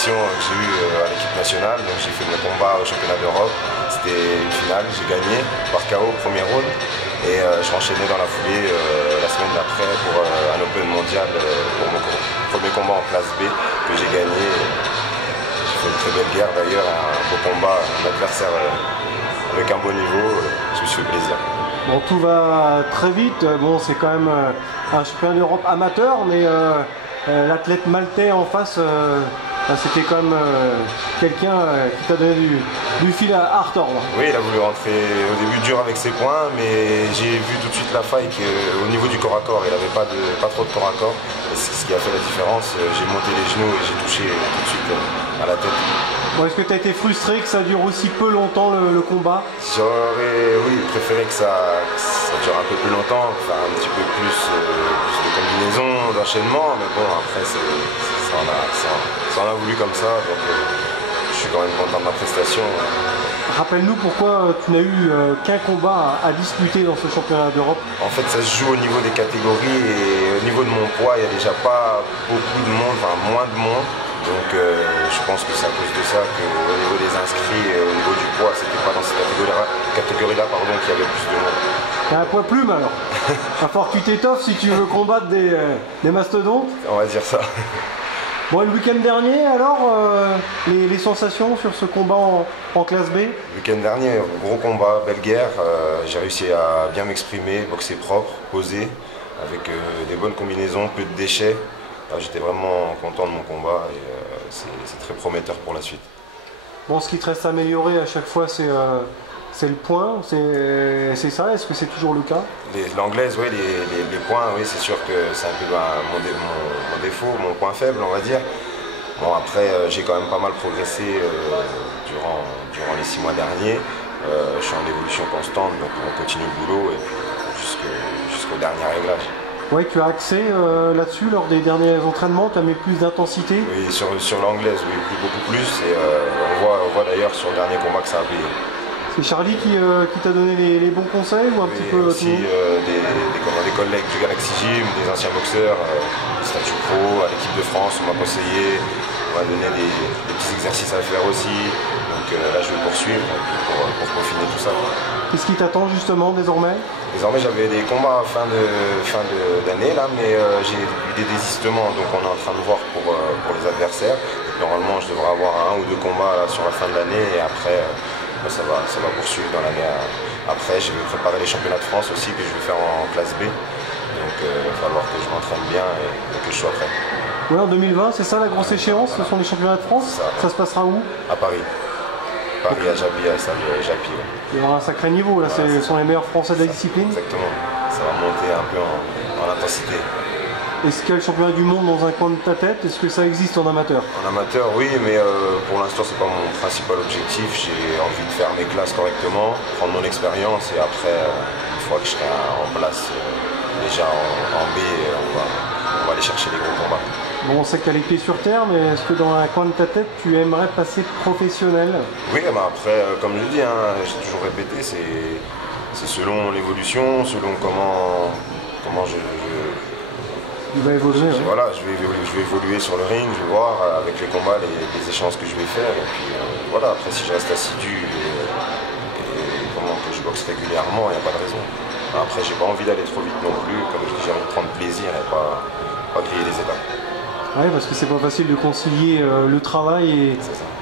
sélection que j'ai eue à l'équipe nationale. Donc j'ai fait mon combat au championnat d'Europe. C'était une finale, j'ai gagné par KO au premier round. Et je enchaînais dans la foulée la semaine d'après pour un Open mondial pour mon premier combat en classe B que j'ai gagné. J'ai fait une très belle guerre d'ailleurs, un beau combat, un adversaire avec un bon niveau. Je me suis fait plaisir. Bon, tout va très vite. Bon, c'est quand même un championnat d'Europe amateur, mais l'athlète maltais en face, c'était quand même quelqu'un qui t'a donné du fil à retordre. Oui, il a voulu rentrer au début dur avec ses points, mais j'ai vu tout de suite la faille qu'au niveau du corps à corps, il n'avait pas trop de corps à corps. Et c'est ce qui a fait la différence. J'ai monté les genoux et j'ai touché tout de suite à la tête. Bon, est-ce que tu as été frustré que ça dure aussi peu longtemps le combat? J'aurais préféré que ça dure un peu plus longtemps, faire un petit peu plus de combinaisons, d'enchaînement, mais bon, après ça en a voulu comme ça, donc je suis quand même content de ma prestation. Rappelle-nous pourquoi tu n'as eu qu'un combat à disputer dans ce championnat d'Europe. En fait, ça se joue au niveau des catégories et au niveau de mon poids, il n'y a déjà pas beaucoup de monde, enfin moins de monde. Donc je pense que c'est à cause de ça qu'au niveau des inscrits et au niveau du poids, c'était pas dans cette catégorie-là qu'il y avait plus de monde. T'as un poids plume alors. Il va falloir que tu t'étoffes si tu veux combattre des mastodontes. On va dire ça. Bon, le week-end dernier alors, les sensations sur ce combat en classe B? Le week-end dernier, gros combat, belle guerre. J'ai réussi à bien m'exprimer, boxer propre, poser, avec des bonnes combinaisons, peu de déchets. J'étais vraiment content de mon combat et c'est très prometteur pour la suite. Bon, ce qui te reste à améliorer à chaque fois, c'est le point, c'est ça? Est-ce que c'est toujours le cas? L'anglaise, oui, les points, oui, c'est sûr que c'est un peu mon défaut, mon point faible, on va dire. Bon, après, j'ai quand même pas mal progressé durant les 6 mois derniers. Je suis en évolution constante, donc on continue le boulot et jusqu'au dernier réglage. Oui, tu as axé là-dessus lors des derniers entraînements, tu as mis plus d'intensité? Oui, sur l'anglaise, oui, beaucoup plus. Et on voit d'ailleurs sur le dernier combat que ça a payé. C'est Charlie qui t'a donné les bons conseils ou un petit peu aussi des collègues du Galaxy Gym, des anciens boxeurs, Statut Pro, à l'équipe de France, on m'a conseillé, on m'a donné des petits exercices à faire aussi. Donc là, je vais poursuivre pour peaufiner tout ça. Qu'est-ce qui t'attend justement désormais? Désormais, j'avais des combats fin d'année là, mais j'ai eu des désistements, donc on est en train de voir pour les adversaires. Normalement, je devrais avoir 1 ou 2 combats là, sur la fin de l'année et après, ça va poursuivre dans l'année. Après, je vais préparer les championnats de France aussi que je vais faire en classe B. Donc il va falloir que je m'entraîne bien et que je sois prêt. Oui, en 2020, c'est ça la grosse échéance? Ce sont les championnats de France? Ça se passera où? À Paris. Paris à Japi, à la salle Japi. Ouais. Il y aura un sacré niveau, là, ce sont les meilleurs Français de la discipline. Exactement, ça va monter un peu en intensité. Est-ce qu'il y a le championnat du monde dans un coin de ta tête? Est-ce que ça existe en amateur? En amateur, oui, mais pour l'instant, c'est pas mon principal objectif. J'ai envie de faire mes classes correctement, prendre mon expérience et après, une fois que je serai en place déjà en B, on va aller chercher les gros combats. Bon, on sait que tu as les pieds sur terre, mais est-ce que dans un coin de ta tête, tu aimerais passer professionnel? Oui, bah après, comme je le dis, hein, j'ai toujours répété, c'est selon l'évolution, selon comment Il va évoluer. Voilà, je vais évoluer sur le ring, je vais voir avec les combats les échéances que je vais faire. Et puis voilà, après si je reste assidu et comment que je boxe régulièrement, il n'y a pas de raison. Après, j'ai pas envie d'aller trop vite non plus, comme je dis, j'ai envie de prendre plaisir et pas griller les étapes. Oui, parce que c'est pas facile de concilier le travail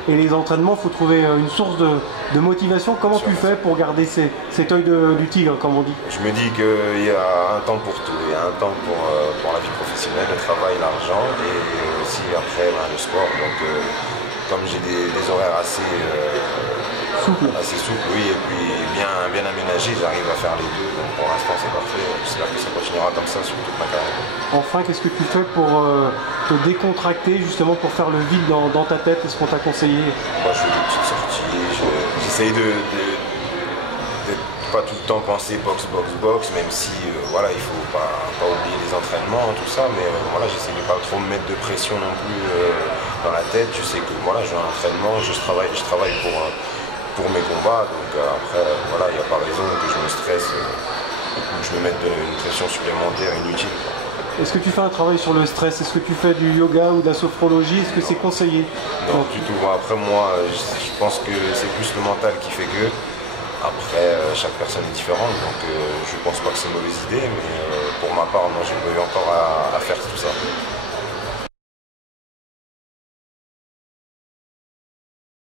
et les entraînements. Il faut trouver une source de motivation. Comment tu fais pour garder cet œil du tigre, comme on dit? Je me dis qu'il y a un temps pour tout. Il y a un temps pour la vie professionnelle, le travail, l'argent et aussi après le sport. Donc comme j'ai des horaires assez souples, oui, et puis bien aménagés, j'arrive à faire les deux. Donc pour l'instant c'est parfait. J'espère que ça continuera comme ça sur toute ma carrière. Enfin, qu'est-ce que tu fais pour te décontracter, justement pour faire le vide dans ta tête? Est-ce qu'on t'a conseillé? Moi, je fais des petites sorties, j'essaye de pas tout le temps penser boxe, même si voilà, il faut pas oublier les entraînements, tout ça, mais voilà, j'essaie de pas trop me mettre de pression non plus dans la tête. Je sais que voilà, j'ai un entraînement, je travaille pour mes combats, donc après voilà, il n'y a pas raison que je me stresse ou que je me mette une pression supplémentaire inutile. Est-ce que tu fais un travail sur le stress? Est-ce que tu fais du yoga ou de la sophrologie? Est-ce que c'est conseillé? Non, du tout. Après, moi, je pense que c'est plus le mental qui fait que. Après, chaque personne est différente, donc je pense pas que c'est une mauvaise idée, mais pour ma part, non, j'ai pas eu encore à faire tout ça.